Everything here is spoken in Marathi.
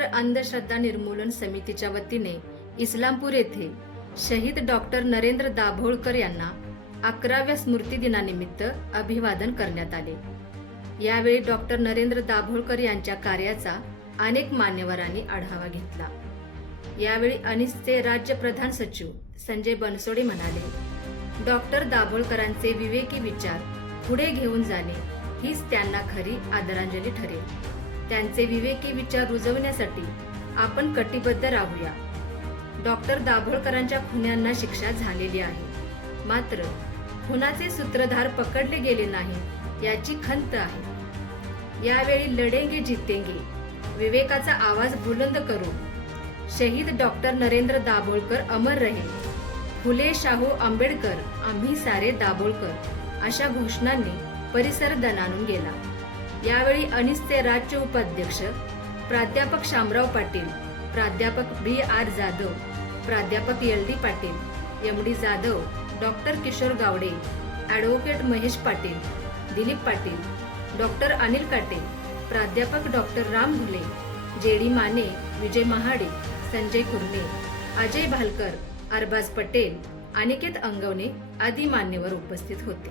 महाराष्ट्र अंधश्रद्धा निर्मूलन समितीच्या वतीने इस्लामपूर येथे शहीद डॉक्टर नरेंद्र दाभोळकर यांना 11व्या स्मृती दिनानिमित्त अभिवादन करण्यात आले। यावेळी डॉक्टर नरेंद्र दाभोळकर यांच्या कार्याचा अनेक मान्यवरांनी आढावा घेतला। यावेळी अनिसचे राज्य प्रधान सचिव संजय बनसोडे म्हणाले, डॉक्टर दाभोळकरांचे विवेकी विचार पुढे घेऊन जाणे हीच त्यांना खरी आदरांजली ठरेल। त्यांचे विवेकी विचार रुजवण्यासाठी आपण कटिबद्ध राहूया। डॉक्टर दाभोळकरांच्या खुन्यांना शिक्षा झालेली आहे, मात्र खुनाचे सूत्रधार पकडले गेले नाही याची खंत आहे। यावेळी लढेंगे जीतेंगे विवेकाचा आवाज बुलंद करू, शहीद डॉक्टर नरेंद्र दाभोळकर अमर रहे, फुले शाहू आंबेडकर आम्ही सारे दाभोळकर अशा घोषणांनी परिसर दणाणून गेला। यावेळी अनिसचे राज्य उपाध्यक्ष प्राध्यापक शामराव पाटील, प्राध्यापक BR जाधव, प्राध्यापक LD Patil, MD Jadhav, doctor Kishor Gawade, advocate Mahesh Patil, Dilip Patil, doctor Anil Kate, प्राध्यापक डॉक्टर राम घुले, JD माने, विजय महाडे, संजय कुर्णे, अजय भालकर, अरबाज पटेल, अनिकेत अंगवणे आदी मान्यवर उपस्थित होते।